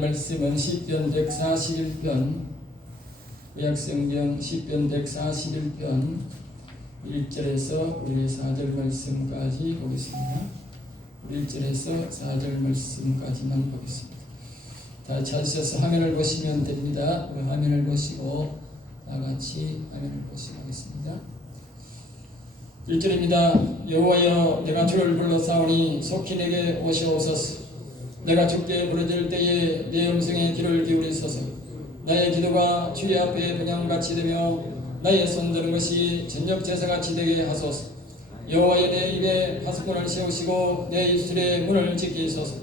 하나님의 말씀은 시편 141편, 구약성경 시편 141편 1절에서 우리 4절 말씀까지 보겠습니다. 1절에서 4절 말씀까지만 보겠습니다. 다 찾으셔서 화면을 보시면 됩니다. 화면을 보시고 다 같이 화면을 보시고 하겠습니다. 1절입니다. 여호와여, 내가 주를 불러싸우니 속히 내게 오시옵소서. 내가 주께 부르짖을 때에 내 음성에 귀를 기울이소서. 나의 기도가 주의 앞에 분향같이 되며 나의 손드는 것이 전적 제사같이 되게 하소서. 여호와여, 내 입에 파수꾼을 세우시고 내 입술에 문을 지키소서.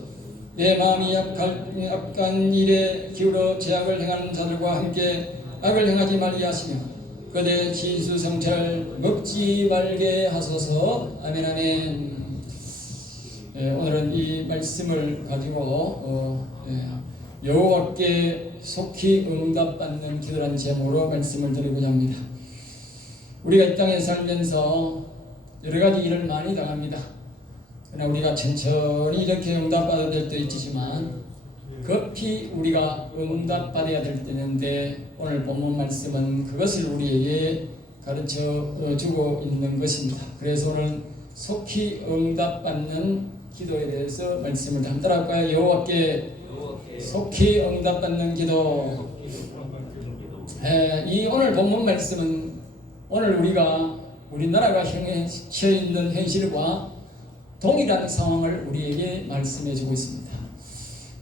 내 마음이 악한 일에 기울어 죄악을 행하는 자들과 함께 악을 행하지 말게 하시며 그대 진수성찰 먹지 말게 하소서. 아멘. 아멘. 오늘은 이 말씀을 가지고 여호와께 속히 응답받는 기도라는 제목으로 말씀을 드리고자 합니다. 우리가 이 땅에 살면서 여러 가지 일을 많이 당합니다. 그러나 우리가 천천히 이렇게 응답받아야 될 때도 있지만 급히 우리가 응답받아야 될 때인데, 오늘 본문 말씀은 그것을 우리에게 가르쳐 주고 있는 것입니다. 그래서 오늘 속히 응답받는 기도에 대해서 말씀을 한번 따라할까요? 여호와께 속히 응답받는 기도. 이 오늘 본문 말씀은 오늘 우리나라가 처해 있는 현실과 동일한 상황을 우리에게 말씀해 주고 있습니다.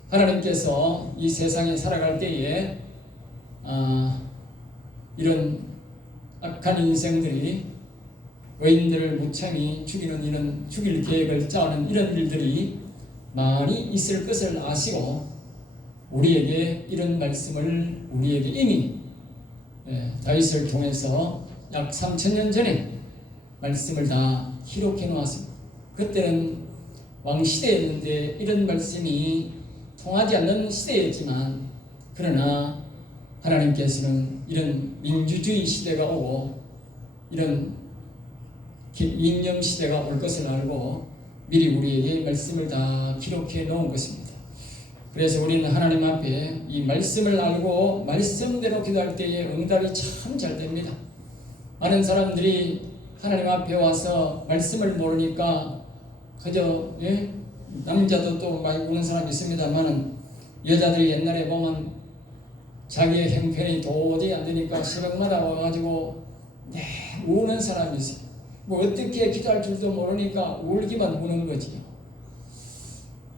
하나님께서 이 세상에 살아갈 때에 이런 악한 인생들이 의인들을 무참히 죽일 계획을 짜는 이런 일들이 많이 있을 것을 아시고 우리에게 이런 말씀을 우리에게 이미 다윗을 통해서 약 3000년 전에 말씀을 다 기록해 놓았습니다. 그때는 왕시대였는데 이런 말씀이 통하지 않는 시대였지만, 그러나 하나님께서는 이런 민주주의 시대가 오고 이런 이념 시대가 올 것을 알고 미리 우리에게 말씀을 다 기록해 놓은 것입니다. 그래서 우리는 하나님 앞에 이 말씀을 알고 말씀대로 기도할 때에 응답이 참 잘 됩니다. 많은 사람들이 하나님 앞에 와서 말씀을 모르니까 그저 남자도 또 많이 우는 사람이 있습니다만은, 여자들이 옛날에 보면 자기의 형편이 도저히 안 되니까 새벽마다 와가지고 우는 사람이 있어요. 뭐 어떻게 기도할 줄도 모르니까 울기만 우는 거지.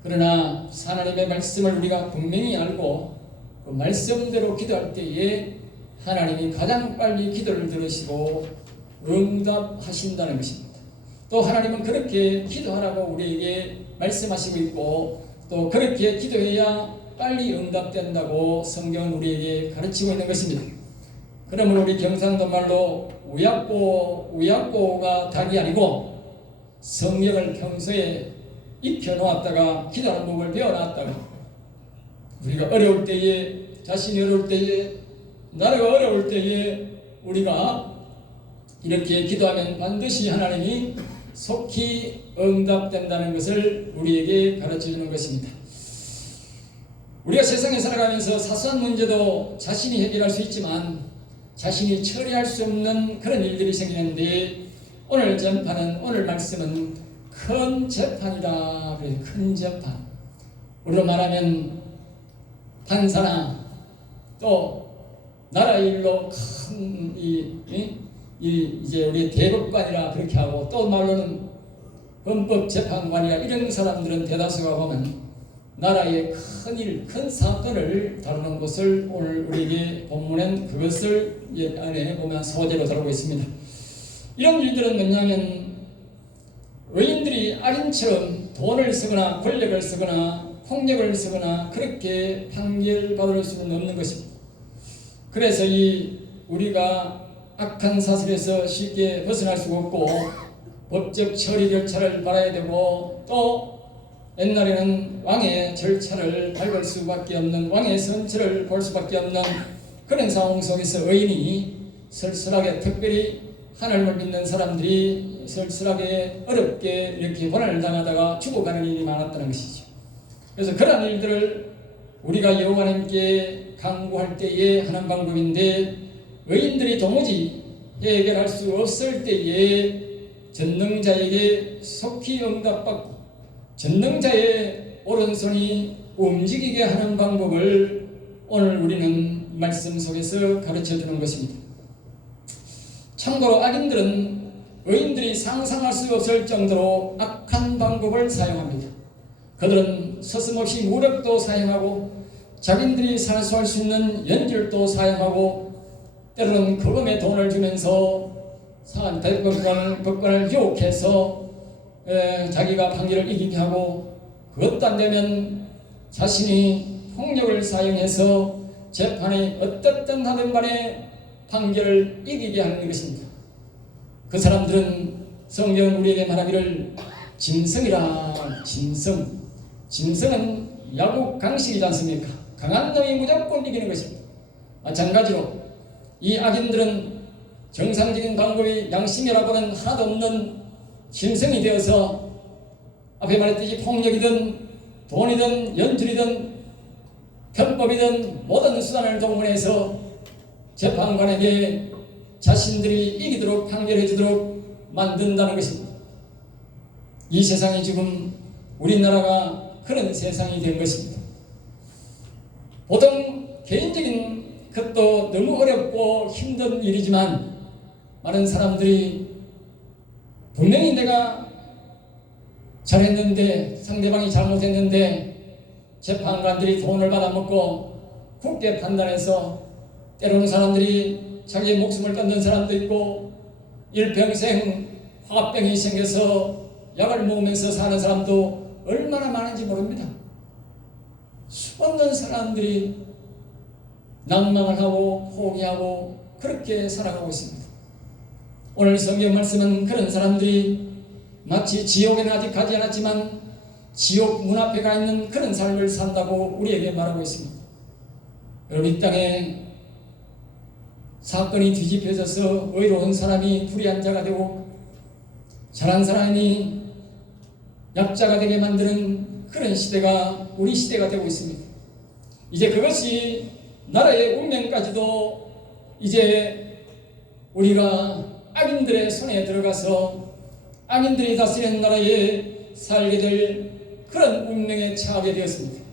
그러나 하나님의 말씀을 우리가 분명히 알고 그 말씀대로 기도할 때에 하나님이 가장 빨리 기도를 들으시고 응답하신다는 것입니다. 또 하나님은 그렇게 기도하라고 우리에게 말씀하시고 있고, 또 그렇게 기도해야 빨리 응답된다고 성경은 우리에게 가르치고 있는 것입니다. 그러면 우리 경상도 말로 우약고가 닭이 아니고 성경을 평소에 익혀놓았다가 기도하는 법을 배워놨다가 우리가 어려울 때에, 자신이 어려울 때에, 나라가 어려울 때에 우리가 이렇게 기도하면 반드시 하나님이 속히 응답된다는 것을 우리에게 가르쳐주는 것입니다. 우리가 세상에 살아가면서 사소한 문제도 자신이 해결할 수 있지만 자신이 처리할 수 없는 그런 일들이 생기는데, 오늘 말씀은 큰 재판이다. 그래서 큰 재판. 우리로 말하면 판사나 또 나라 일로 큰 이제 우리 대법관이라 그렇게 하고, 또 말로는 헌법재판관이라 이런 사람들은 대다수가 보면 나라의 큰 일, 큰 사건을 다루는 것을 오늘 우리에게 본문엔 그것을 안에 보면 소재로 다루고 있습니다. 이런 일들은 뭐냐면 의인들이 악인처럼 돈을 쓰거나 권력을 쓰거나 폭력을 쓰거나 그렇게 판결받을 수는 없는 것입니다. 그래서 우리가 악한 사슬에서 쉽게 벗어날 수가 없고 법적 처리 절차를 밟아야 되고, 또 옛날에는 왕의 절차를 밟을 수밖에 없는, 왕의 선처를 볼 수밖에 없는 그런 상황 속에서 의인이 쓸쓸하게, 특별히 하나님을 믿는 사람들이 쓸쓸하게 어렵게 이렇게 고난을 당하다가 죽어가는 일이 많았다는 것이죠. 그래서 그런 일들을 우리가 여호와 하나님께 간구할 때에 하는 방법인데, 의인들이 도무지 해결할 수 없을 때에 전능자에게 속히 응답받고 전능자의 오른손이 움직이게 하는 방법을 오늘 우리는 말씀 속에서 가르쳐 주는 것입니다. 참고로 악인들은 의인들이 상상할 수 없을 정도로 악한 방법을 사용합니다. 그들은 서슴없이 무력도 사용하고 자기들이 살수할 수 있는 연줄도 사용하고 때로는 거금의 돈을 주면서 법관을 유혹해서 자기가 판결을 이기게 하고, 그것도 안 되면 자신이 폭력을 사용해서 재판에 어떻든 하든 간에 판결을 이기게 하는 것입니다. 그 사람들은 성경은 우리에게 말하기를 짐승이라. 짐승은 야구 강식이지 않습니까? 강한 놈이 무조건 이기는 것입니다. 마찬가지로 이 악인들은 정상적인 방법이 양심이라고는 하나도 없는 짐승이 되어서 앞에 말했듯이 폭력이든 돈이든 연줄이든 편법이든 모든 수단을 동원해서 재판관에게 자신들이 이기도록 판결해 주도록 만든다는 것입니다. 이 세상이 지금 우리나라가 그런 세상이 된 것입니다. 보통 개인적인 것도 너무 어렵고 힘든 일이지만 많은 사람들이 분명히 내가 잘했는데 상대방이 잘못했는데 재판관들이 돈을 받아먹고 굳게 판단해서, 때로는 사람들이 자기의 목숨을 끊는 사람도 있고 일평생 화병이 생겨서 약을 먹으면서 사는 사람도 얼마나 많은지 모릅니다. 수없는 사람들이 낭망을 하고 포기하고 그렇게 살아가고 있습니다. 오늘 성경 말씀은 그런 사람들이 마치 지옥에는 아직 가지 않았지만 지옥 문 앞에 가 있는 그런 삶을 산다고 우리에게 말하고 있습니다. 여러분, 이 땅에 사건이 뒤집혀져서 의로운 사람이 불의한 자가 되고 잘한 사람이 약자가 되게 만드는 그런 시대가 우리 시대가 되고 있습니다. 이제 그것이 나라의 운명까지도 이제 우리가 악인들의 손에 들어가서 악인들이 다스리는 나라에 살게 될 그런 운명에 처하게 되었습니다.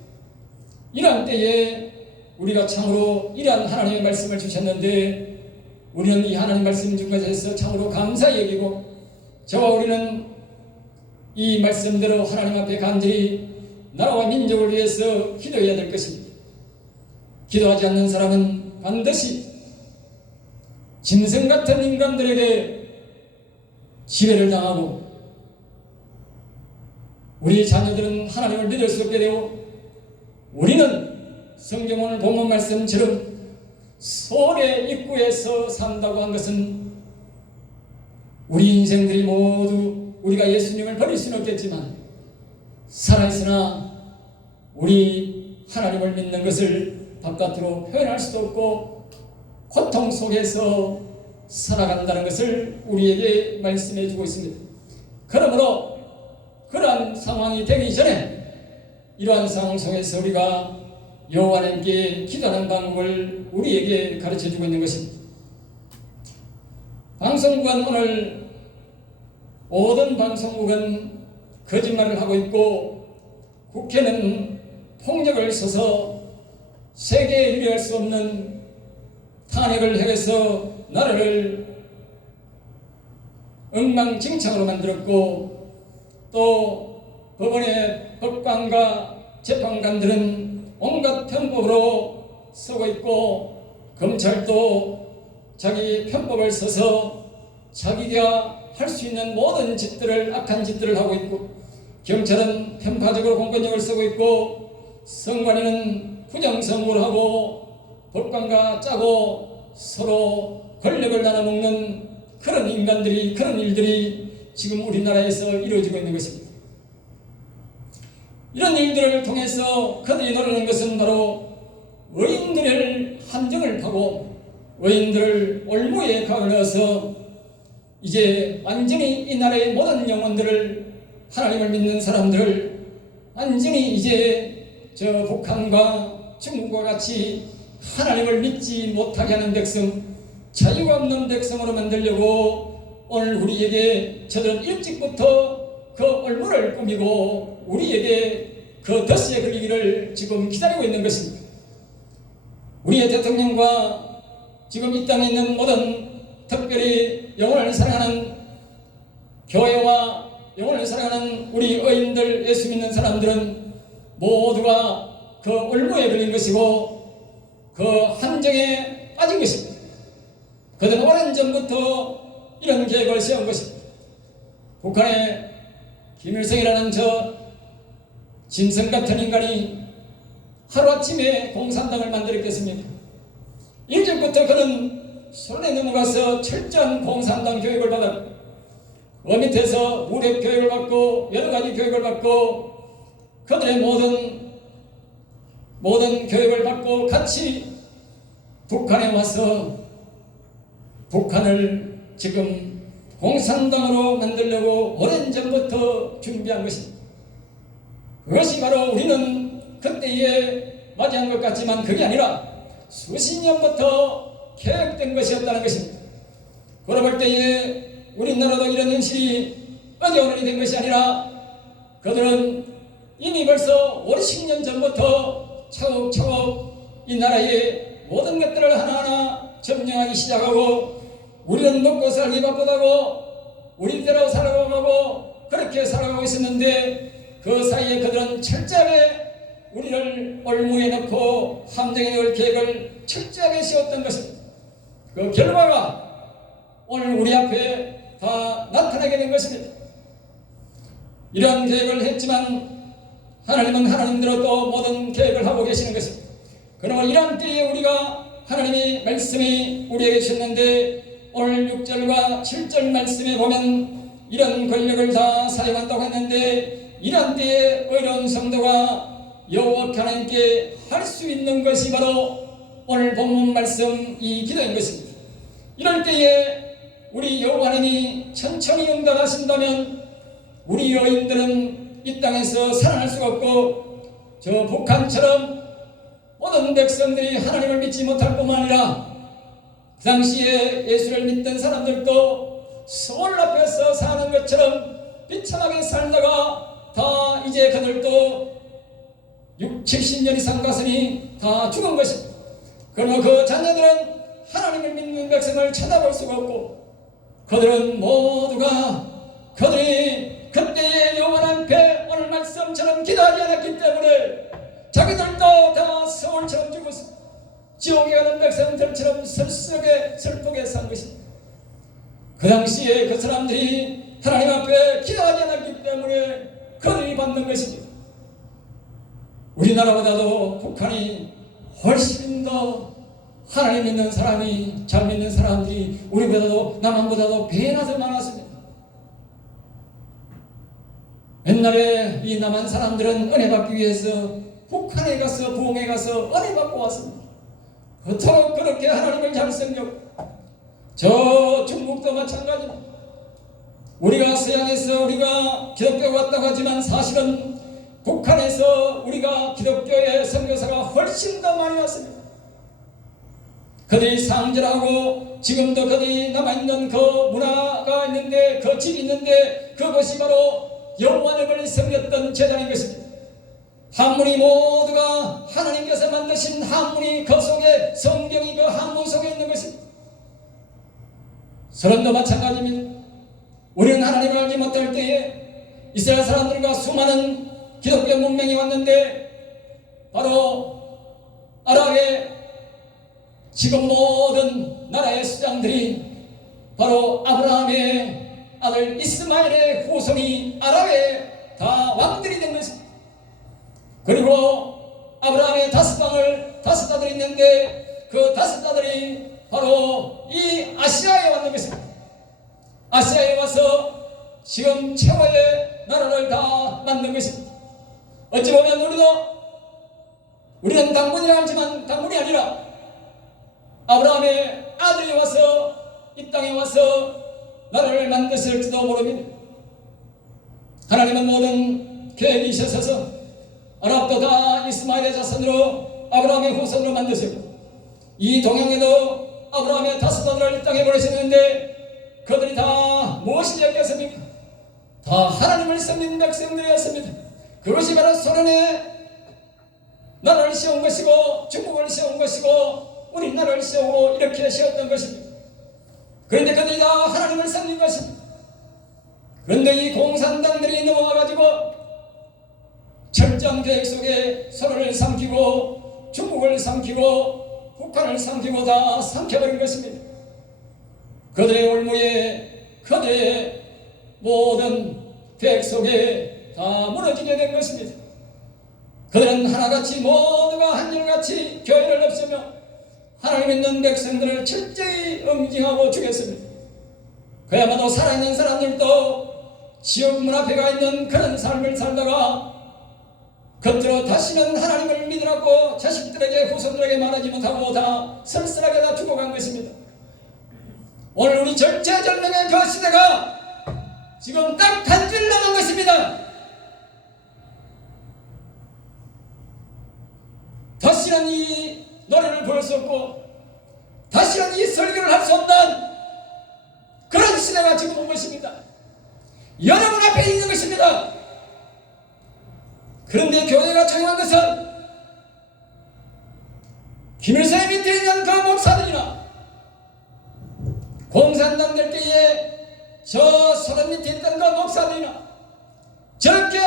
이러한 때에 우리가 참으로 이러한 하나님의 말씀을 주셨는데 우리는 이 하나님 말씀 중에서 참으로 감사히 여기고 저와 우리는 이 말씀대로 하나님 앞에 간절히 나라와 민족을 위해서 기도해야 될 것입니다. 기도하지 않는 사람은 반드시 짐승 같은 인간들에게 지배를 당하고 우리 자녀들은 하나님을 믿을 수 없게 되고 우리는 성경 오늘 본문 말씀처럼 소의 입구에서 산다고 한 것은 우리 인생들이 모두 우리가 예수님을 버릴 수는 없겠지만 살아있으나 우리 하나님을 믿는 것을 바깥으로 표현할 수도 없고 고통 속에서 살아간다는 것을 우리에게 말씀해 주고 있습니다. 그러므로 그러한 상황이 되기 전에 이러한 상황 속에서 우리가 여호와 하나님께 기도하는 방법을 우리에게 가르쳐 주고 있는 것입니다. 방송국은 오늘 모든 방송국은 거짓말을 하고 있고 국회는 폭력을 써서 세계에 유리할 수 없는 탄핵을 해서 나라를 엉망진창으로 만들었고 또 법원의 법관과 재판관들은 온갖 편법으로 쓰고 있고 검찰도 자기 편법을 써서 자기가 할 수 있는 모든 짓들을 악한 짓들을 하고 있고 경찰은 편파적으로 공권력을 쓰고 있고 선관위는 부정선거를 하고 법관과 짜고 서로 권력을 나눠먹는 그런 인간들이 그런 일들이 지금 우리나라에서 이루어지고 있는 것입니다. 이런 일들을 통해서 그들이 노리는 것은 바로 의인들을 함정을 파고 의인들을 올무에 가을러서 이제 완전히 이 나라의 모든 영혼들을 하나님을 믿는 사람들을 완전히 이제 저 북한과 중국과 같이 하나님을 믿지 못하게 하는 백성, 자유가 없는 백성으로 만들려고 오늘 우리에게 저들은 일찍부터 그 얼굴을 꾸미고 우리에게 그 덫에 걸리기를 지금 기다리고 있는 것입니다. 우리의 대통령과 지금 이 땅에 있는 모든 특별히 영혼을 사랑하는 교회와 영혼을 사랑하는 우리 의인들, 예수 믿는 사람들은 모두가 그 올무에 걸린 것이고 그 함정에 빠진 것입니다. 그들은 오랜 전부터 이런 계획을 세운 것입니다. 북한의 김일성이라는 저 짐승 같은 인간이 하루아침에 공산당을 만들었겠습니까? 일찍부터 그는 손에 넘어가서 철저한 공산당 교육을 받았고 그 밑에서 무력 교육을 받고 여러 가지 교육을 받고 그들의 모든 교육을 받고 같이 북한에 와서 북한을 지금 공산당으로 만들려고 오랜 전부터 준비한 것입니다. 그것이 바로 우리는 그때에 맞이한 것 같지만 그게 아니라 수십 년부터 계획된 것이었다는 것입니다. 그러볼 때에 우리나라도 이런 현실이 어제 오늘이 된 것이 아니라 그들은 이미 벌써 50년 전부터 차곡차곡 이 나라의 모든 것들을 하나하나 점령하기 시작하고 우리는 먹고 살기 바쁘다고 우리대로 살아가고 그렇게 살아가고 있었는데 그 사이에 그들은 철저하게 우리를 올무에 넣고 함정에 넣을 계획을 철저하게 세웠던 것입니다. 그 결과가 오늘 우리 앞에 다 나타나게 된 것입니다. 이러한 계획을 했지만 하나님은 하나님대로 또 모든 계획을 하고 계시는 것입니다. 그러면 이러한 때에 우리가 하나님의 말씀이 우리에게 주셨는데 오늘 6절과 7절 말씀에 보면 이런 권력을 다 사용한다고 했는데 이러한 때에 의로운 성도가 여호와 하나님께 할 수 있는 것이 바로 오늘 본문 말씀 이 기도인 것입니다. 이럴 때에 우리 여호와 하나님이 천천히 응답하신다면 우리 여인들은 이 땅에서 살아날 수가 없고 저 북한처럼 모든 백성들이 하나님을 믿지 못할 뿐만 아니라 그 당시에 예수를 믿던 사람들도 서울 앞에서 사는 것처럼 비참하게 살다가 다 이제 그들도 60, 70년 이상 갔으니 다 죽은 것입니다. 그러나 그 자녀들은 하나님을 믿는 백성을 쳐다볼 수가 없고 그들은 모두가 그들이 그때의 여호와 앞에 오늘 말씀처럼 기도하지 않았기 때문에 자기들도 다 서울처럼 죽었습니다. 지옥에 가는 백성들처럼 슬프게 산 것입니다. 그 당시에 그 사람들이 하나님 앞에 기도하지 않았기 때문에 그들이 받는 것입니다. 우리나라보다도 북한이 훨씬 더 하나님 믿는 사람이 잘 믿는 사람들이 우리보다도 남한보다도 배나 더 많았습니다. 옛날에 이 남한 사람들은 은혜 받기 위해서 북한에 가서 부흥에 가서 은혜 받고 왔습니다. 그토록 그렇게 하나님을 잘 섬겼고 저 중국도 마찬가지입니다. 우리가 서양에서 우리가 기독교가 왔다고 하지만 사실은 북한에서 우리가 기독교의 선교사가 훨씬 더 많이 왔습니다. 그들이 상절하고 지금도 그들이 남아있는 그 문화가 있는데 그 집이 있는데 그것이 바로 여호와를 섬겼던 제단인 것입니다. 한문이 모두가 하나님께서 만드신 한문이 그 속에 성경이 그 한문 속에 있는 것입니다. 서론도 마찬가지입니다. 우리는 하나님을 알지 못할 때에 이스라엘 사람들과 수많은 기독교 문명이 왔는데 바로 아랍의 지금 모든 나라의 수장들이 바로 아브라함의 아들 이스마엘의 후손이 아랍의 다 왕들이 된 것입니다. 그리고 아브라함의 5 아들이 있는데 그 5 아들이 바로 이 아시아에 왔는 것입니다. 아시아에 와서 지금 최고의 나라를 다 만든 것입니다. 어찌 보면 우리는 당군이라 하지만 당군이 아니라 아브라함의 아들이 와서 이 땅에 와서 나라를 만드실지도 모릅니다. 하나님은 모든 계획이 있어서 아랍도 다 이스마엘의 자손으로 아브라함의 후손으로 만드시고 이 동양에도 아브라함의 5 아들을 이 땅에 보내셨는데 그들이 다 무엇을 여겼습니까? 다 하나님을 섬긴 백성들이었습니다. 그것이 바로 소련의 나라를 세운 것이고 중국을 세운 것이고 우리나라를 세우고 이렇게 세웠던 것입니다. 그런데 그들이 다 하나님을 섬긴 것입니다. 그런데 이 공산당들이 넘어와가지고 철저한 계획 속에 서로를 삼키고 중국을 삼키고 북한을 삼키고 다 삼켜버린 것입니다. 그들의 올무에 그들의 모든 계획 속에 다 무너지게 된 것입니다. 그들은 하나같이 모두가 한결같이 교회를 없애며 하나님 있는 백성들을 철저히 응징하고 죽였습니다. 그야말로 살아있는 사람들도 지옥 문 앞에 가 있는 그런 삶을 살다가 겉으로 다시는 하나님을 믿으라고 자식들에게 후손들에게 말하지 못하고 다 쓸쓸하게 다 죽어간 것입니다. 오늘 우리 절체절명의 그 시대가 지금 딱 한 줄 남은 것입니다. 다시는 이 노래를 부를 수 없고 다시는 이 설교를 할 수 없는 그런 시대가 지금 온 것입니다. 여러분 앞에 있는 것입니다. 그런데 교회가 조용한 것은 김일성의 밑에 있는 그 목사들이나 공산당들 때에 저 소련 밑에 있던 그 목사들이나 저렇게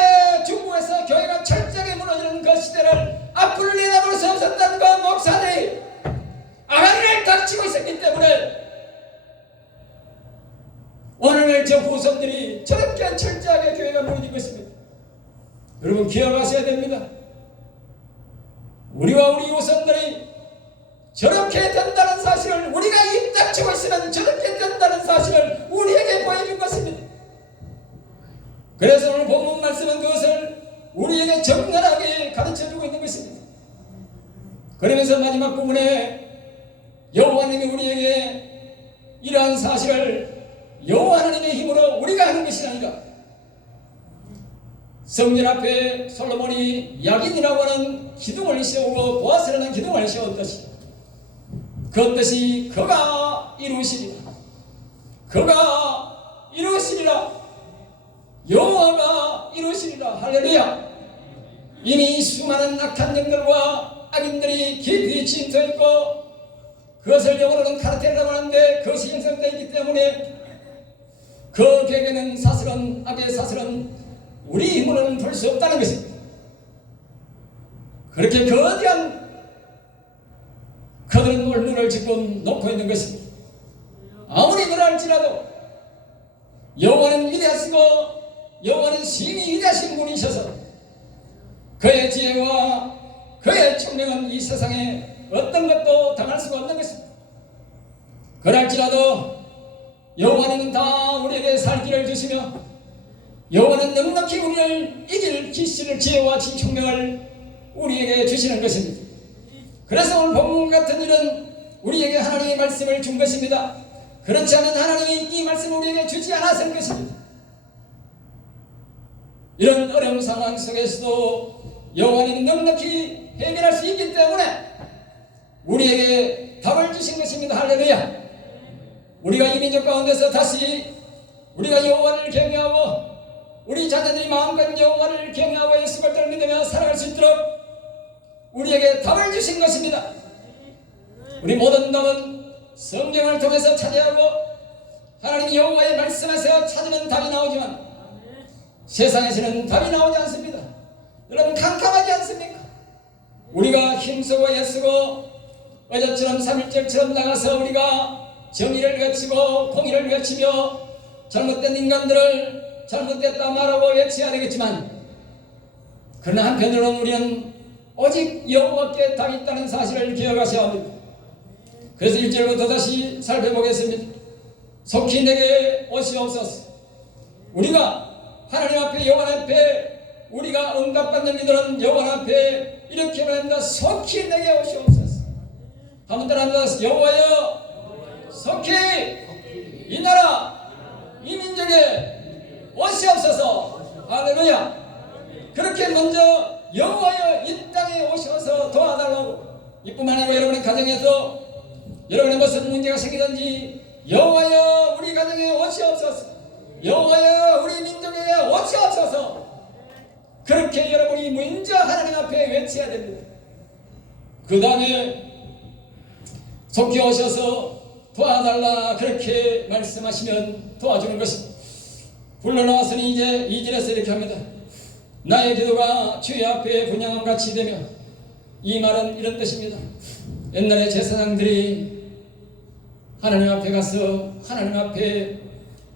중국에서 교회가 철저하게 무너지는 그 시대를 앞을 내다볼 수 없었던 그 목사들이 아가리를 닥치고 있었기 때문에 오늘날 저 후손들이 저렇게 철저하게 교회가 무너진 것입니다. 여러분 기억하셔야 됩니다. 우리와 우리 후손들이 저렇게 된다는 사실을 우리가 입 닥치고 있으면 저렇게 된다는 사실을 우리에게 보여준 것입니다. 그래서 오늘 본문 말씀은 그것을 우리에게 정렬하게 가르쳐주고 있는 것입니다. 그러면서 마지막 부분에 여호와님이 우리에게 이러한 사실을 여호와 하나님의 힘으로 우리가 하는 것이 아니라 성전 앞에 솔로몬이 야긴이라고 하는 기둥을 세우고 보아스라는 기둥을 세웠듯이 그 뜻이 그가 이루시리라. 그가 이루시리라. 여호와가 이루시리라. 할렐루야. 이미 수많은 악한 영들과 악인들이 깊이 침투했고 그것을 영어로는 카르텔이라고 하는데 그것이 형성되어 있기 때문에 그 계획에는 사슬은 악의 사슬은 우리 힘으로는 풀 수 없다는 것입니다. 그렇게 거대한 그들은 올문을 지금 놓고 있는 것입니다. 아무리 그럴지라도 여호와는 위대하시고 여호와는 심히 위대하신 분이셔서 그의 지혜와 그의 총명은 이 세상에 어떤 것도 당할 수가 없는 것입니다. 그럴지라도 여호와는 다 우리에게 살 길을 주시며 여호와는 넉넉히 우리를 이길 기시를 지혜와 총명을 우리에게 주시는 것입니다. 그래서 오늘 본문 같은 일은 우리에게 하나님의 말씀을 준 것입니다. 그렇지 않은 하나님이 이 말씀을 우리에게 주지 않았을 것입니다. 이런 어려운 상황 속에서도 여호와는 넉넉히 해결할 수 있기 때문에 우리에게 답을 주신 것입니다. 할렐루야. 우리가 이 민족 가운데서 다시 우리가 여호와를 경외하고 우리 자녀들이 마음껏 여호와를 경외하고 예수 그리스도를 믿으며 살아갈 수 있도록 우리에게 답을 주신 것입니다. 우리 모든 답은 성경을 통해서 찾아야 하고 하나님 여호와의 말씀에서 찾으면 답이 나오지만 세상에서는 답이 나오지 않습니다. 여러분 캄캄하지 않습니까? 우리가 힘쓰고 애쓰고 어제처럼 3.1절처럼 나가서 우리가 정의를 외치고 공의를 외치며 잘못된 인간들을 잘못됐다 말하고 외쳐야 되겠지만 그러나 한편으로는 우리는 오직 여호와께 답이 있다는 사실을 기억하셔야 합니다. 그래서 1절부터 다시 살펴보겠습니다. 속히 내게 오시옵소서. 우리가 하나님 앞에 여호와 앞에 우리가 응답받는 이들은 여호와 앞에 이렇게 말합니다. 속히 내게 오시옵소서. 한번 따라합니다. 여호와여 속히 이 나라 이 민족에 오시옵소서. 할렐루야. 그렇게 먼저 여호와여 이 땅에 오셔서 도와달라고 이뿐만 아니고 여러분의 가정에서 여러분의 무슨 문제가 생기든지 여호와여 우리 가정에 오시옵소서, 여호와여 우리 민족에 오시옵소서, 그렇게 여러분이 먼저 하나님 앞에 외쳐야 됩니다. 그 다음에 속히 오셔서 도와달라 그렇게 말씀하시면 도와주는 것입니다. 불러나왔으니 이제 2절에서 이렇게 합니다. 나의 기도가 주의 앞에 분향함같이 되며, 이 말은 이런 뜻입니다. 옛날에 제사장들이 하나님 앞에 가서 하나님 앞에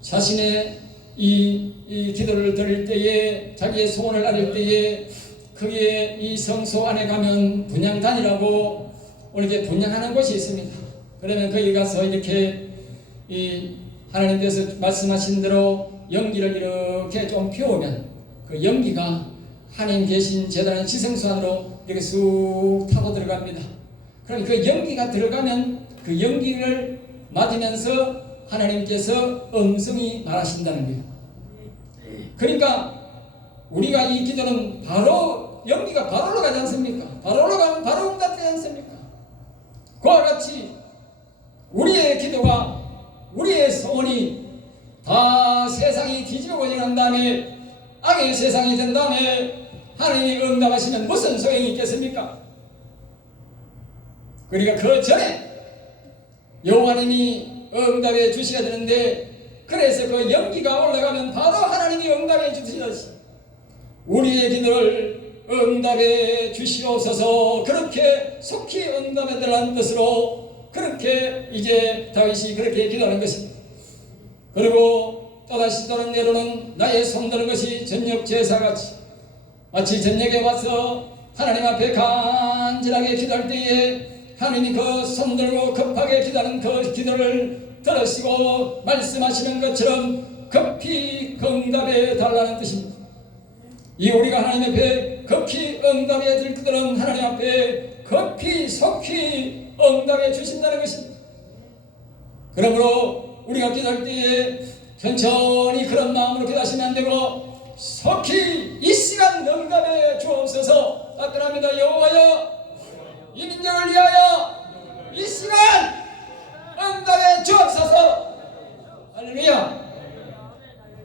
자신의 이 기도를 드릴 때에, 자기의 소원을 아릴 때에 거기에 이 성소 안에 가면 분향단이라고 이렇게 분향하는 곳이 있습니다. 그러면 거기 가서 이렇게 이 하나님께서 말씀하신 대로 연기를 이렇게 좀 피우면 그 연기가 하나님 계신 제단의 지성소 안으로 이렇게 쑥 타고 들어갑니다. 그럼 그 연기가 들어가면 그 연기를 맞으면서 하나님께서 음성이 말하신다는 거예요. 그러니까 우리가 이 기도는 바로 연기가 바로 올라가지 않습니까? 바로 올라가면 바로 응답되지 않습니까? 그와 같이 우리의 기도가, 우리의 소원이 다 세상이 뒤집어져 난 다음에, 악의 세상이 된 다음에 하나님이 응답하시면 무슨 소용이 있겠습니까? 그러니까 그 전에 여호와님이 응답해 주셔야 되는데, 그래서 그 연기가 올라가면 바로 하나님이 응답해 주시듯이 우리의 기도를 응답해 주시옵소서, 그렇게 속히 응답해 달라는 뜻으로 그렇게 이제 다윗이 그렇게 기도하는 것입니다. 그리고 또다시 또는 내로는 나의 손드는 것이 저녁 제사같이, 마치 저녁에 와서 하나님 앞에 간절하게 기도할 때에 하나님이 그 손들고 급하게 기도하는 그 기도를 들으시고 말씀하시는 것처럼 급히 응답해 달라는 뜻입니다. 이 우리가 하나님 앞에 급히 응답해 드릴 그들은 하나님 앞에 급히 속히 응답해 주신다는 것입니다. 그러므로 우리가 기도할 때에 천천히 그런 마음으로 기도하시면 안 되고 속히 이 시간 응답해 주옵소서. 따뜻합니다. 여호와여 이 민족을 위하여 이 시간 응답해 주옵소서. 할렐루야.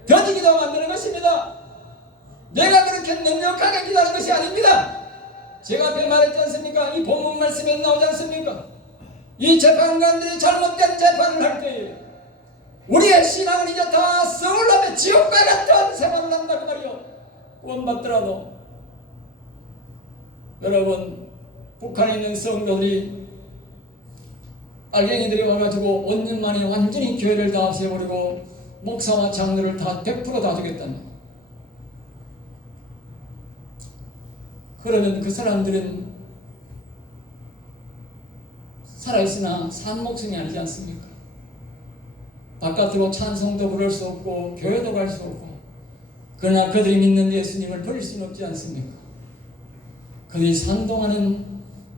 더디 기도 만드는 것입니다. 내가 그렇게 능력하게 기도하는 것이 아닙니다. 제가 앞에 말했지 않습니까? 이 본문 말씀에 나오지 않습니까? 이 재판관들이 잘못된 재판을 할 때에 우리의 신앙은 이제 다 서울남의 지옥과 같은 생활을 한다고 말이요. 구원받더라도 여러분, 북한에 있는 성도들이 알갱이들이 와가지고 5년 만에 완전히 교회를 다 없애버리고 목사와 장로를 다 100% 주겠다는. 그러면 그 사람들은 살아있으나 산 목숨이 아니지 않습니까? 바깥으로 찬송도 부를 수 없고 교회도 갈 수 없고, 그러나 그들이 믿는 예수님을 버릴 수는 없지 않습니까? 그들이 산 동안은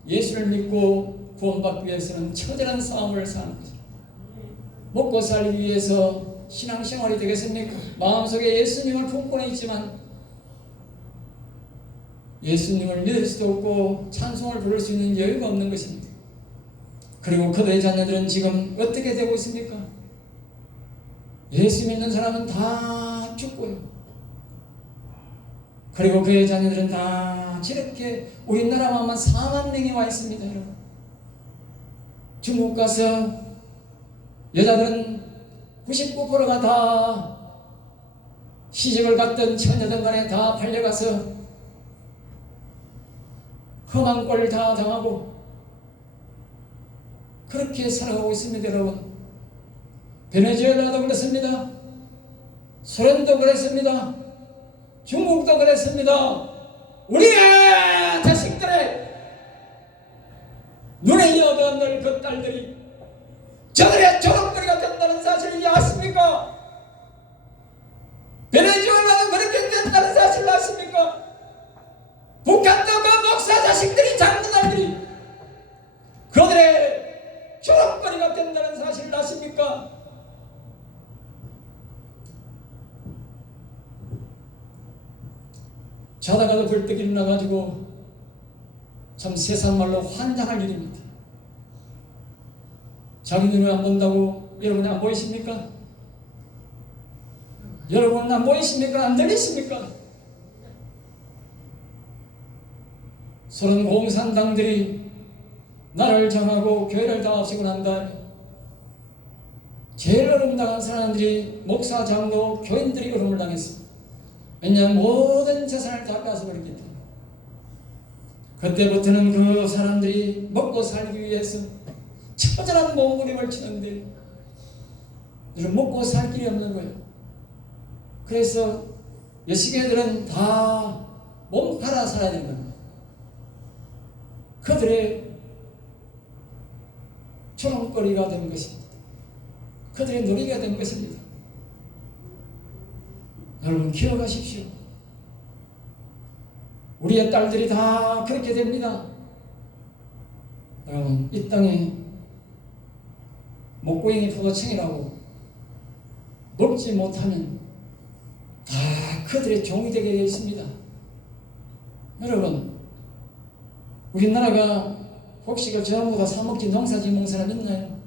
예수를 믿고 구원받기 위해서는 처절한 싸움을 사는 거죠. 먹고 살기 위해서 신앙생활이 되겠습니까? 마음속에 예수님을 품고는 있지만 예수님을 믿을 수도 없고 찬송을 부를 수 있는 여유가 없는 것입니다. 그리고 그들의 자녀들은 지금 어떻게 되고 있습니까? 예수 믿는 사람은 다 죽고요. 그리고 그의 자녀들은 다 저렇게 우리나라만 4만 명이 와 있습니다. 여러분, 중국 가서 여자들은 99%가 다 시집을 갔던 처녀든 간에 다 팔려가서 험한 꼴을 다 당하고 그렇게 살아가고 있습니다. 여러분, 베네수엘라도 그렇습니다. 소련도 그랬습니다. 중국도 그랬습니다. 우리의 자식들의 눈에 여겨들 그 딸들이 저들의 조롱거리가 된다는 사실을 아십니까? 베네수엘라도 그렇게 된다는 사실을 아십니까? 북한도 그 목사 자식들이 장로들이 그들의 조롱거리가 된다는 사실을 아십니까? 자다가도 벌떡 일어나가지고 참 세상말로 환장할 일입니다. 자기 눈을 안 본다고 여러분이 안 보이십니까? 여러분은 안 보이십니까? 안 들리십니까? 소련 공산당들이 나라를 정하고 교회를 다 없애고 난 다음에 제일 어려움 당한 사람들이 목사, 장로, 교인들이 어려움을 당했습니다. 왜냐하면 모든 재산을 다 뺏어버렸기 때문에. 그때부터는 그 사람들이 먹고 살기 위해서 처절한 몸부림을 치는데 먹고 살 길이 없는 거예요. 그래서 여시계들은 다 몸 팔아 살아야 되는 겁니다. 그들의 조롱거리가 된 것입니다. 그들의 놀이가 된 것입니다. 여러분 기억하십시오. 우리의 딸들이 다 그렇게 됩니다. 여러분 이 땅에 목고잉이 포도청이라고 먹지 못하면 다 그들의 종이 되게 되어 있습니다. 여러분 우리나라가 혹시 그 전부 다 사먹지 농사 짓는 사람 있나요?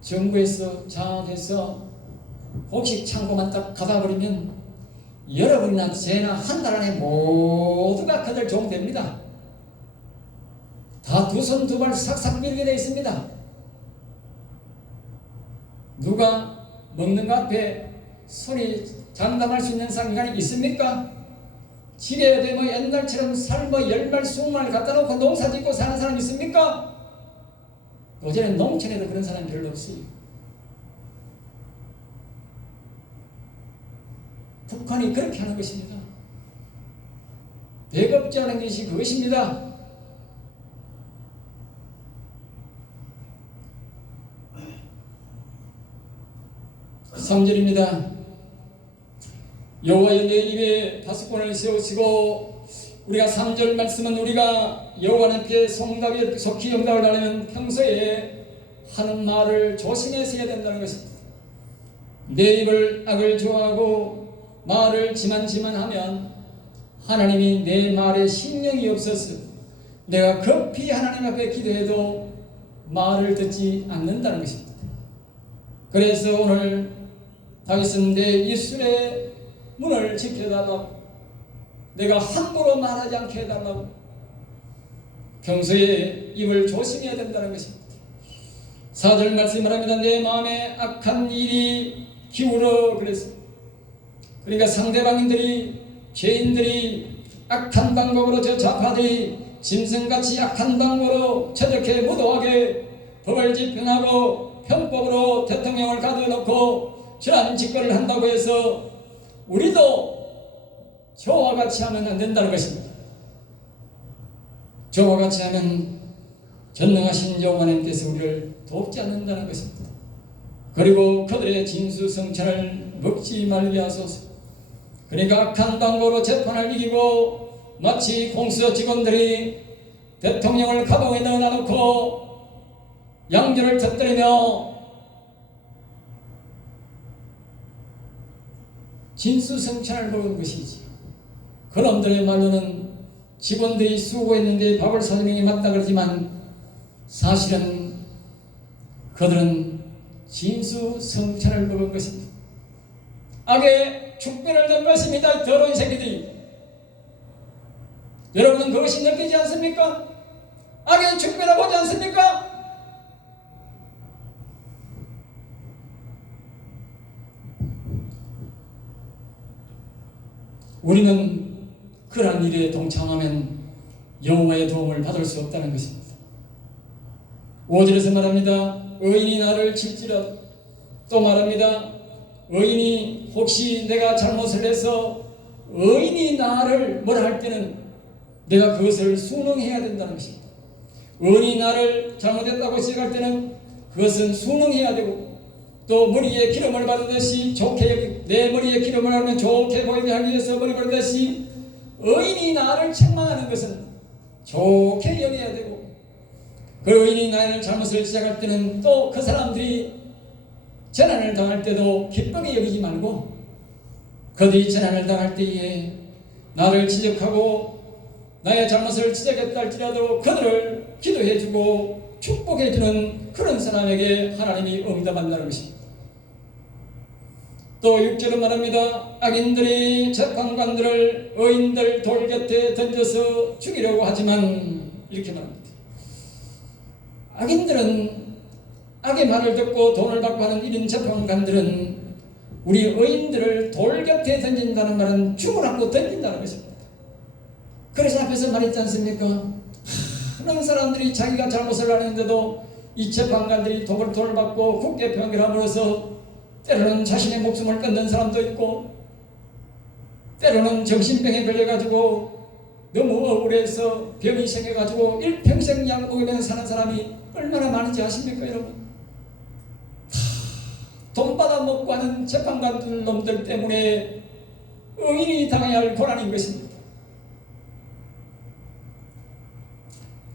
정부에서 장악해서 혹시 창고만 딱 닫아버리면 여러분이나 제나 한 달 안에 모두가 그들 종 됩니다. 다 두 손 두 발 싹싹 밀게 되어 있습니다. 누가 먹는 것 앞에 손이 장담할 수 있는 상인이 있습니까? 집에 뭐 옛날처럼 살 뭐 10말 20말 갖다 놓고 농사 짓고 사는 사람 있습니까? 요새는 농촌에도 그런 사람이 별로 없어요. 북한이 그렇게 하는 것입니다. 배급자라는 것이 그것입니다. (3절입니다) 여호와여 내 입에 파수꾼을 세우시고 우리가 3절 말씀은 우리가 여호와님께 성답이 속히 응답을 하려면 평소에 하는 말을 조심해서 해야 된다는 것입니다. 내 입을 악을 좋아하고 말을 지만지만하면 하나님이 내 말에 신령이 없어서 내가 급히 하나님 앞에 기도해도 말을 듣지 않는다는 것입니다. 그래서 오늘 다윗은 내 입술의 문을 지켜달라고, 내가 함부로 말하지 않게 해달라고 평소에 입을 조심해야 된다는 것입니다. 4절 말씀을 합니다. 내 마음에 악한 일이 기울어 그랬습니다. 그러니까 상대방인들이 죄인들이 악한 방법으로 저 좌파들이 짐승같이 악한 방법으로 저렇게 무도하게 법을 집행하고 편법으로 대통령을 가둬놓고 저런 짓거리를 한다고 해서 우리도 저와 같이 하면 안 된다는 것입니다. 저와 같이 하면 전능하신 여호와님께서 우리를 돕지 않는다는 것입니다. 그리고 그들의 진수성찬을 먹지 말게 하소서. 그러니까 악한 방법으로 재판을 이기고 마치 공수처 직원들이 대통령을 가동에 넣어놓고 양주를 터뜨리며 진수성찬을 먹은 것이지. 그놈들의 말로는 직원들이 수고했는데 밥을 사주는 게 맞다 그러지만 사실은 그들은 진수성찬을 먹은 것입니다. 악의 축배를 든 것입니다. 더러운 새끼들이. 여러분은 그것이 느끼지 않습니까? 악의 축배를 보지 않습니까? 우리는 그러한 일에 동참하면 여호와의 도움을 받을 수 없다는 것입니다. 5절에서 말합니다. 의인이 나를 칠지라도, 또 말합니다. 의인이 혹시 내가 잘못을 해서 의인이 나를 뭐라 할 때는 내가 그것을 순응해야 된다는 것입니다. 의인이 나를 잘못했다고 생각할 때는 그것은 순응해야 되고, 또 머리에 기름을 바르듯이 좋게, 내 머리에 기름을 바르면 좋게 보이게 하기 위해서 머리 바르듯이 의인이 나를 책망하는 것은 좋게 여겨야 되고, 그 의인이 나의 잘못을 시작할 때는 또 그 사람들이 재난을 당할 때도 기쁘게 여기지 말고 그들이 재난을 당할 때에 나를 지적하고 나의 잘못을 지적했다 할지라도 그들을 기도해주고 축복해주는 그런 사람에게 하나님이 응답한다는 것입니다. 또 6절은 말합니다. 악인들이 재판관들을 의인들 돌 곁에 던져서 죽이려고 하지만 이렇게 말합니다. 악인들은 악의 말을 듣고 돈을 받고 하는 1인 재판관들은 우리 의인들을 돌 곁에 던진다는 말은 죽으라고 던진다는 것입니다. 그래서 앞에서 말했지 않습니까? 그런 사람들이 자기가 잘못을 안 했는데도 이 재판관들이 돈을 받고 국회 판결함으로써 때로는 자신의 목숨을 끊는 사람도 있고 때로는 정신병에 걸려가지고 너무 억울해서 병이 생겨가지고 일평생 약 먹으면서 사는 사람이 얼마나 많은지 아십니까 여러분? 돈 받아 먹고 하는 재판관 놈들 때문에 의인이 당해야 할 고난인 것입니다.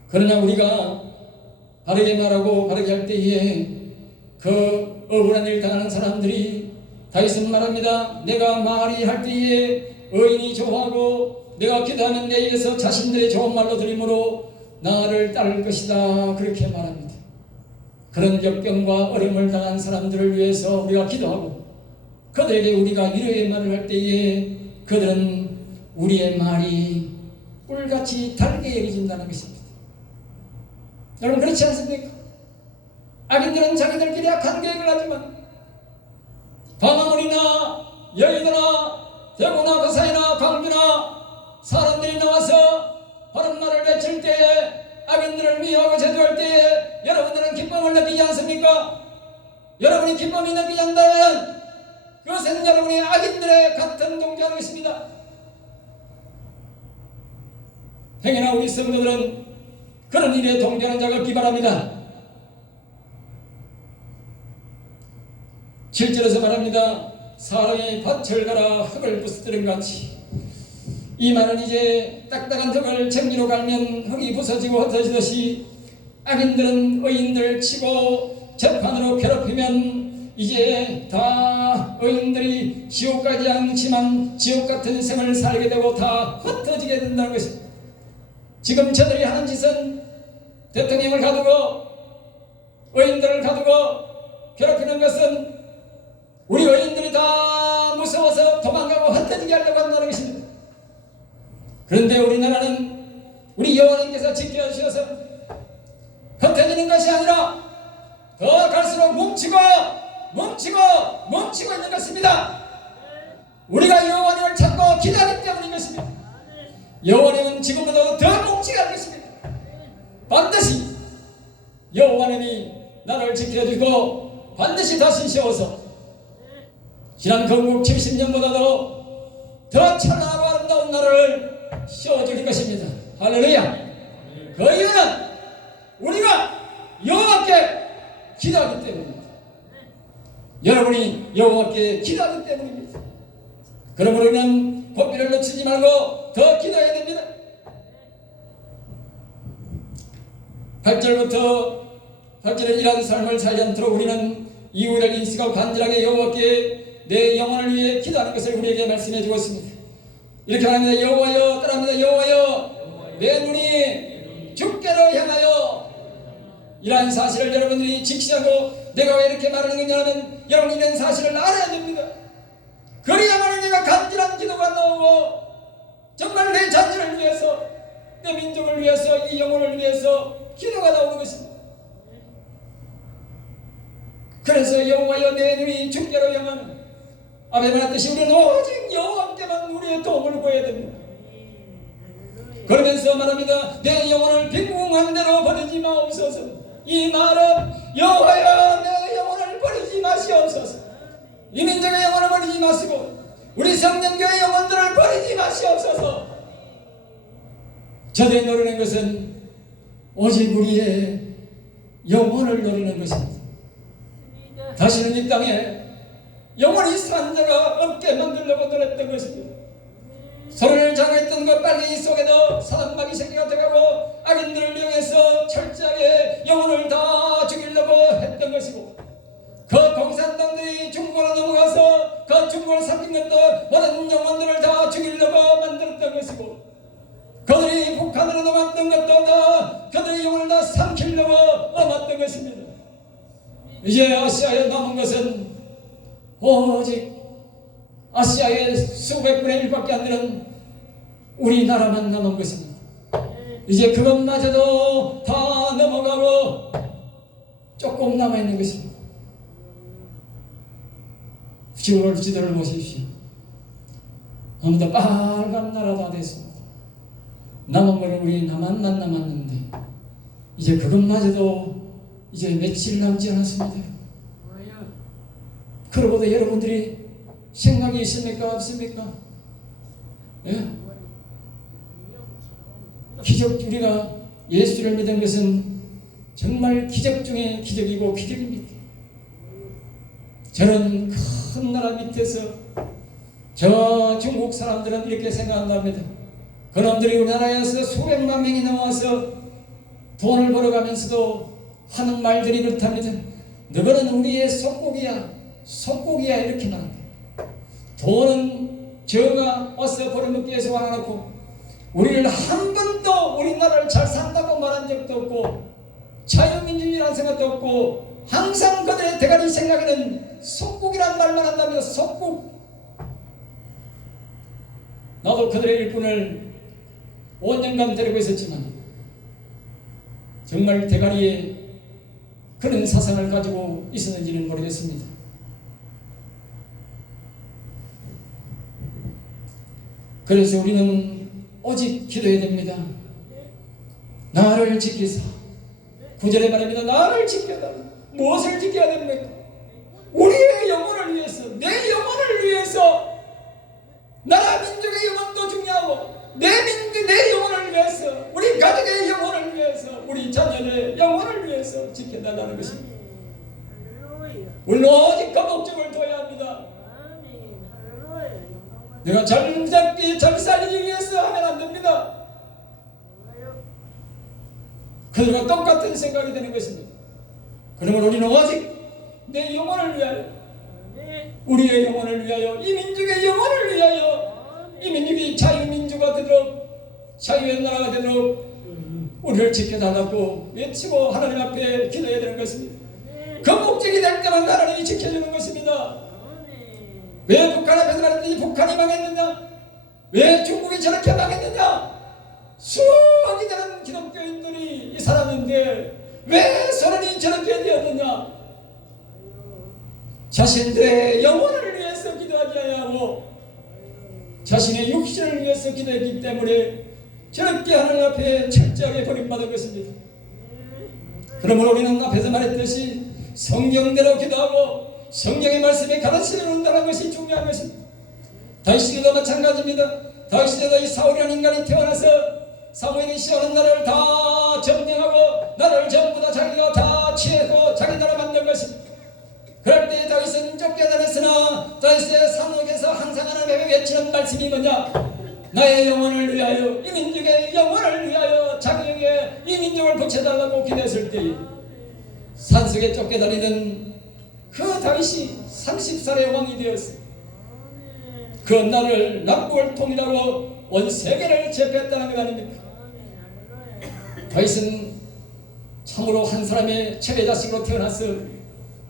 그러나 우리가 바르게 말하고 바르게 할 때에 그 억울한 일 당하는 사람들이 다윗은 말합니다. 내가 말이 할 때에 의인이 좋아하고 내가 기도하는 데에서 자신들의 좋은 말로 드림으로 나를 따를 것이다. 그렇게 말합니다. 그런 역병과 어려움을 당한 사람들을 위해서 우리가 기도하고 그들에게 우리가 위로의 말을 할 때에 그들은 우리의 말이 꿀같이 달게 여겨진다는 것입니다. 여러분 그렇지 않습니까? 악인들은 자기들끼리 악한 계획을 하지만 광화문이나 여의도나 대구나 부산이나 광주나 사람들이 나와서 바른 말을 외칠 때에 악인들을 미워하고 제도할 때에 여러분들은 기쁨을 느끼지 않습니까? 여러분이 기쁨이 느끼지 않다면 그것은 여러분이 악인들의 같은 동조하는 것입니다. 행여나 우리 성도들은 그런 일에 동조하는 자가 없기 바랍니다. 7절에서 말합니다. 사람이 밭을 갈아 흙을 부스뜨린 같이 이 말은 이제 딱딱한 흙을 챙기로 갈면 흙이 부서지고 흩어지듯이 악인들은 의인들을 치고 재판으로 괴롭히면 이제 다 의인들이 지옥 가지 않지만 지옥 같은 생을 살게 되고 다 흩어지게 된다는 것입니다. 지금 저들이 하는 짓은 대통령을 가두고 의인들을 가두고 괴롭히는 것은 우리 의인들이 다 무서워서 도망가고 흩어지게 하려고 한다는 것입니다. 그런데 우리나라는 우리 여호와님께서 지켜주셔서 흩어지는 것이 아니라 더 갈수록 뭉치고 있는 것입니다. 우리가 여호와님을 찾고 기다리기 때문인 것입니다. 여호와님은 지금보다 더 뭉치게 할 것입니다. 반드시 여호와님이 나를 지켜주고 반드시 다시 세워서 지난 건국 70년보다도 더 찬란하고 아름다운 나라를 세워줄 것입니다. 할렐루야. 그 이유는 우리가 여호와께 기도하기 때문입니다. 여러분이 여호와께 기도하기 때문입니다. 그러므로 우리는 고삐를 놓치지 말고 더 기도해야 됩니다. 8절에 이러한 삶을 살지 않도록 우리는 이후를 인식하고 간절하게 여호와께 내 영혼을 위해 기도하는 것을 우리에게 말씀해 주고 있습니다. 이렇게 말합니다. 여호와여 따라합니다. 여호와여 내 눈이 주께로 향하여 이러한 사실을 여러분들이 직시하고 내가 왜 이렇게 말하는 거냐면 여러분이 이런 사실을 알아야 됩니다. 그래야만 내가 간절한 기도가 나오고 정말 내 자녀를 위해서 내 민족을 위해서 이 영혼을 위해서 기도가 나오는 것입니다. 그래서 여호와여 내 눈이 주께로 향하는 앞에 말했듯이 우리는 오직 여호와께만 우리의 도움을 구해야 됩니다. 그러면서 말합니다. 내 영혼을 빈궁한 대로 버리지 마옵소서. 이 말은 여호와여 내 영혼을 버리지 마시옵소서. 이 민족의 영혼을 버리지 마시고 우리 성령교의 영혼들을 버리지 마시옵소서. 저들이 노리는 것은 오직 우리의 영혼을 노리는 것입니다. 다시는 이 땅에 영원히 산 자가 없게 만들려고 노렸던 것입니다. 소리를 장했던 것 빨갱이 속에도 사단마귀 새끼가 들어가고 악인들을 이용해서 철저하게 영혼을 다 죽이려고 했던 것이고 그 공산당들이 중국으로 넘어가서 그 중국을 삼킨 것도 모든 영혼들을 다 죽이려고 만들었던 것이고 그들이 삼키려고 엄었던 것입니다. 이제 아시아에 남은 것은 오직 아시아의 수백 분의 1밖에 안 되는 우리나라만 남은 것입니다. 이제 그것마저도 다 넘어가고 조금 남아있는 것입니다. 지구를 지도를 보십시오. 아무도 빨간 나라 다 됐습니다. 남은 것은 우리 남한만 남았는데 이제 그것마저도 이제 며칠 남지 않았습니다. 그러고도 여러분들이 생각이 있습니까? 없습니까? 예? 기적, 우리가 예수를 믿은 것은 정말 기적 중에 기적이고 기적입니다. 저는 큰 나라 밑에서 저 중국 사람들은 이렇게 생각한답니다. 그놈들이 우리나라에서 수백만 명이 나와서 돈을 벌어가면서도 하는 말들이 이렇답니다. 너희는 우리의 속국이야, 속국이야, 이렇게 말합니다. 돈은 저가 와서 벌어먹기 위해서 와놓고 우리를 한 번도 우리나라를 잘 산다고 말한 적도 없고 자유민주주의라는 생각도 없고 항상 그들의 대가리 생각에는 속국이란 말만 한다며 속국. 나도 그들의 일꾼을 5년간 데리고 있었지만 정말 대가리에 그런 사상을 가지고 있었는지는 모르겠습니다. 그래서 우리는 오직 기도해야 됩니다. 나를 지키사. 9절에 말합니다. 나를 지켜달라. 무엇을 지켜야 됩니까? 우리의 영혼을 위해서, 내 영혼을 위해서, 나라 민족의 영혼도 중요하고 내 영혼을 위해서, 우리 가족의 영혼을 위해서, 우리 자녀의 영혼을 위해서 지켜달라는 것입니다. 우리는 오직 그 목적을 둬야 합니다. 내가 잘 잡기, 잘 살리기 위해서 하면 안 됩니다. 그들과 똑같은 생각이 되는 것입니다. 그러면 우리는 오직 내 영혼을 위하여, 우리의 영혼을 위하여, 이 민족의 영혼을 위하여, 이 민족이 자유민주가 되도록, 자유의 나라가 되도록 우리를 지켜달라고 외치고 하나님 앞에 기도해야 되는 것입니다. 그 목적이 될 때만 하나님이 지켜주는 것입니다. 왜 북한 앞에서 말했더니 북한이 망했느냐? 왜 중국이 저렇게 망했느냐? 수억이 되는 기독교인들이 살았는데 왜 소련이 저렇게 되었느냐? 자신들의 영혼을 위해서 기도하지 아니하고 자신의 육신을 위해서 기도했기 때문에 저렇게 하나님 앞에 철저하게 버림받은 것입니다. 그러므로 우리는 앞에서 말했듯이 성경대로 기도하고 성경의 말씀에 가르치려 온다는 것이 중요한 것입니다. 다윗에도 마찬가지입니다. 다윗에도 이 사울이라는 인간이 태어나서 사무엘이 시험하는 나라를 다 점령하고 나라를 전부 다 자기가 다 취하고 자기 나라 만든 것입니다. 그럴 때 다윗은 쫓겨다녔으나 다윗의 상속에서 항상 하나님께 외치는 말씀이 뭐냐? 나의 영혼을 위하여, 이 민족의 영혼을 위하여 자기에게 이 민족을 붙여달라고 기도했을 때에 산속에 쫓겨다니던 그 다윗이 30살의 왕이 되었어. 그 나를 남북을 통일하고 온 세계를 제패했다는 것 아닙니까? 다윗은 참으로 한 사람의 최애 자식으로 태어나서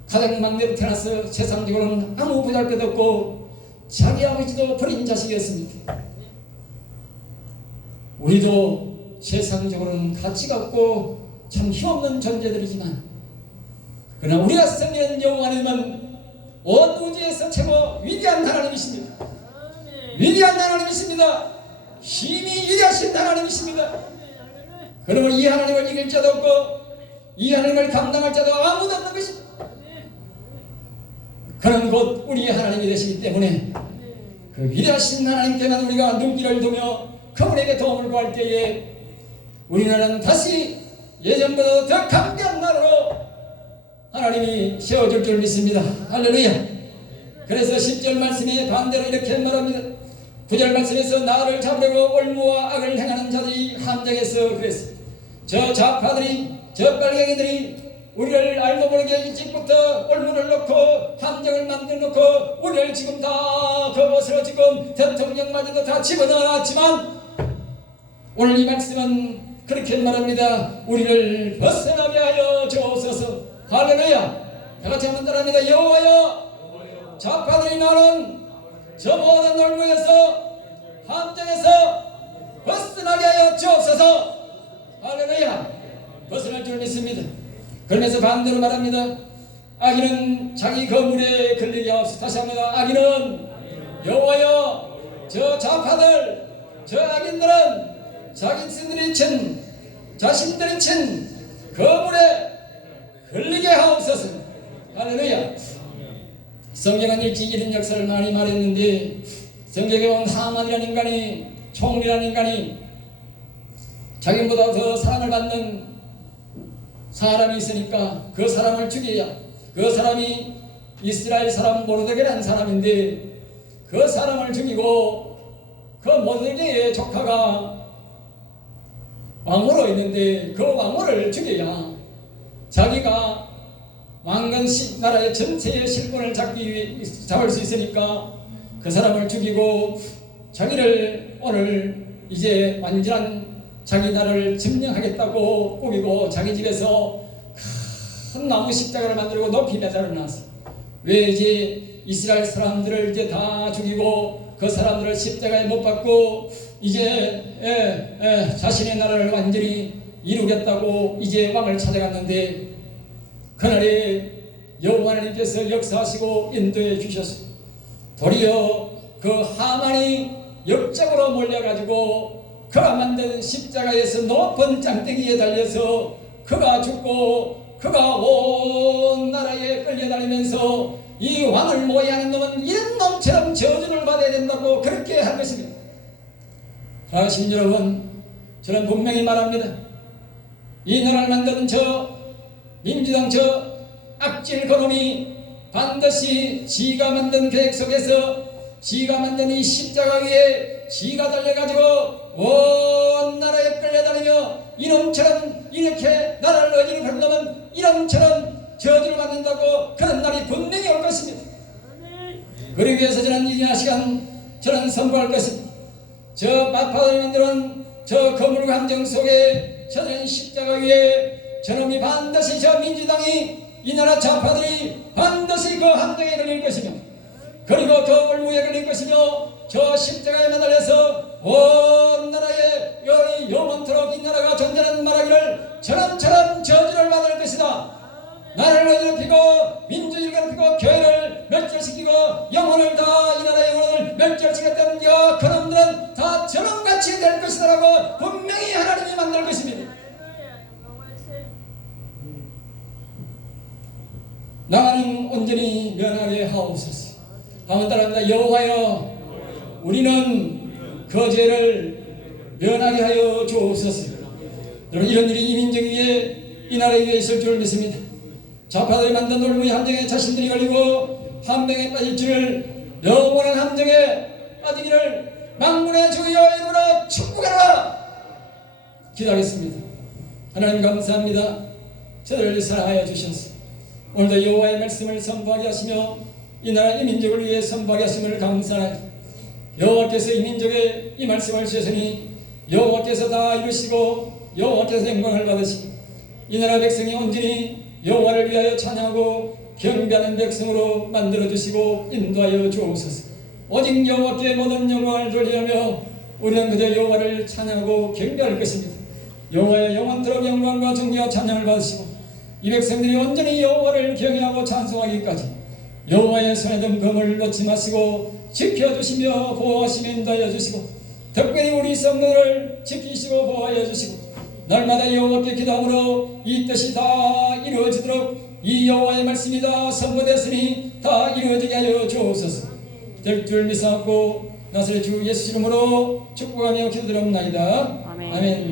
가장 막내로 태어나서 세상적으로는 아무 보잘것 없고 자기 아버지도 버린 자식이었습니다. 우리도 세상적으로는 가치가 없고 참 힘없는 존재들이지만 그러나 우리가 섬기는 여호와 하나님은 온 우주에서 최고 위대한 하나님이십니다. 위대한 하나님이십니다. 힘이 위대하신 하나님이십니다. 그러면 이 하나님을 이길 자도 없고 이 하나님을 감당할 자도 아무도 없는 것입니다. 그는 곧 우리의 하나님이 되시기 때문에 그 위대하신 하나님께만 우리가 눈길을 두며 그분에게 도움을 구할 때에 우리나라는 다시 예전보다 더 강대한 나라로 하나님이 세워줄 줄 믿습니다. 할렐루야. 그래서 10절 말씀에 반대로 이렇게 말합니다. 9절 말씀에서 나를 잡으려고 올무와 악을 행하는 자들이 함정에서 그랬습니다. 저 좌파들이, 저 빨갱이들이 우리를 알고 모르게 일찍부터 올무를 놓고 함정을 만들어 놓고 우리를 지금 다 그것으로 지금 대통령마저도 다 집어넣어놨지만 오늘 이 말씀은 그렇게 말합니다. 우리를 벗어나게 하여 주옵소서. 할렐루야. 다같이 한번 따라합니다. 여호와여, 좌파들이 나는 저 모든 놀무에서 함정에서 벗어나게 하여 주옵소서. 할렐루야. 벗어날 줄 믿습니다. 그러면서 반대로 말합니다. 악인은 자기 거물에 걸리게 하옵소서. 다시 합니다. 악인은 여호와여, 저 좌파들, 저 악인들은 자신들이 친 거물에 걸리게 하옵소서. 할렐루야. 성경은 일찍 이런 역사를 많이 말했는데, 성경에 온 하만이라는 인간이, 총리라는 인간이 자기보다 더 사랑을 받는 사람이 있으니까 그 사람을 죽여야, 그 사람이 이스라엘 사람 모르드게라는 사람인데, 그 사람을 죽이고 그 모르드게의 조카가 왕후로 있는데 그 왕후를 죽여야 자기가 왕건 나라의 전체의 실권을 잡을 수 있으니까 그 사람을 죽이고 자기를 오늘 이제 완전한 자기 나라를 점령하겠다고 꾸미고 자기 집에서 큰 나무 십자가를 만들고 높이 매달아 놨어요. 왜 이제 이스라엘 사람들을 이제 다 죽이고 그 사람들을 십자가에 못 박고 이제 자신의 나라를 완전히 이루겠다고 이제 왕을 찾아갔는데, 그날에 여호와 하나님께서 역사하시고 인도해 주셨어요. 도리어 그 하만이 역적으로 몰려가지고 그가 만든 십자가에서 높은 장대기에 달려서 그가 죽고 그가 온 나라에 끌려다니면서 이 왕을 모의하는 놈은 이런 놈처럼 저주를 받아야 된다고 그렇게 한 것입니다. 사랑하신 여러분, 저는 분명히 말합니다. 이 나라를 만드는 저 민주당 저 악질 그놈이 반드시 지가 만든 계획 속에서 지가 만든 이 십자가 위에 지가 달려가지고 온 나라에 끌려다니며 이놈처럼 이렇게 나라를 어지럽히는 놈은 이놈처럼 저주를 받는다고 그런 날이 분명히 올 것입니다. 그러기 위해서 저는 이 시간 저는 선포할 것입니다. 저 마파들이 만드는 저 거물 감정 속에 저는 십자가 위에 저놈이 반드시 저 민주당이 이 나라 좌파들이 반드시 그 함정에 걸릴 것이며, 그리고 그 올무에 걸릴 것이며, 저 십자가에 매달려서 온 나라에 영원토록 이 나라가 존재하는 말하기를 저런처럼 저주를 받을 것이다. 나라를 어지럽히고 민주주의를 괴롭히고 교회를 멸절시키고 영혼을 다 이 나라의 영혼을 멸절시켰다는 그놈들은 다 저놈같이 될 것이다라고 분명히 하나님이 만들 것입니다. 나는 온전히 면하게 하옵소서. 한번 따라합니다. 여호와여, 우리는 그 죄를 면하게 하여 주옵소서. 여러분, 이런 일이 이 민족 위에 이 나라 위에 있을 줄 믿습니다. 좌파들이 만든 놀무의 함정에 자신들이 걸리고 함정에 빠질 줄을, 영원한 함정에 빠지기를 만군의 주 여호와로 축복하라 기도하겠습니다. 하나님 감사합니다. 저들을 사랑하여 주셔서 오늘도 여호와의 말씀을 선포하게 하시며 이 나라 이 민족을 위해 선포하게 하심을 감사하니, 여호와께서 이 민족에 이 말씀을 주셨으니 여호와께서 다 이루시고 여호와께서 영광을 받으시고 이 나라 백성이 온전히 여호와를 위하여 찬양하고 경배하는 백성으로 만들어주시고 인도하여 주옵소서. 오직 여호와께 모든 영광을 돌리며 우리는 그저 여호와를 찬양하고 경배할 것입니다. 여호와의 영원토록 영광과 존귀와 찬양을 받으시고 이 백성들이 온전히 여호와를 경외하고 찬송하기까지 여호와의 손에 든 검을 놓지 마시고 지켜주시며 보호하시며 인도하여 주시고, 특별히 우리 성도를 지키시고 보호하여 주시고, 날마다 여호와께 기도함으로 이 뜻이 다 이루어지도록 이 여호와의 말씀이 다 선포되었으니 다 이루어지게 하여 주옵소서. 될 줄 믿사옵고 나사렛 주 예수 이름으로 축복하며 기도드립나이다. 아멘.